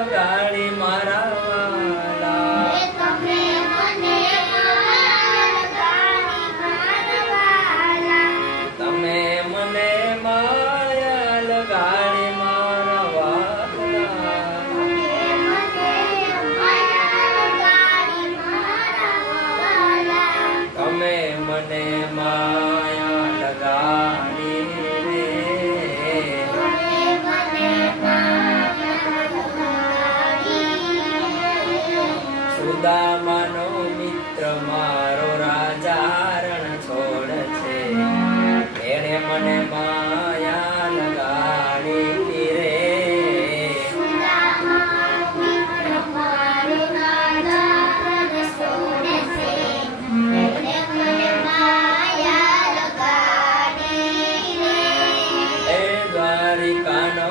લગાડી મારા વાલા. તમે મને માયા લગાડી મારા વાલા. તમે મને માયા લગાડી મારા વાલા. તમે મને માયા લગાડી રે. સુદામાનો મિત્ર મારો રાજા રણ છોડ છે. એણે મને માયા લગાડી રે. એ દ્વારિકાનો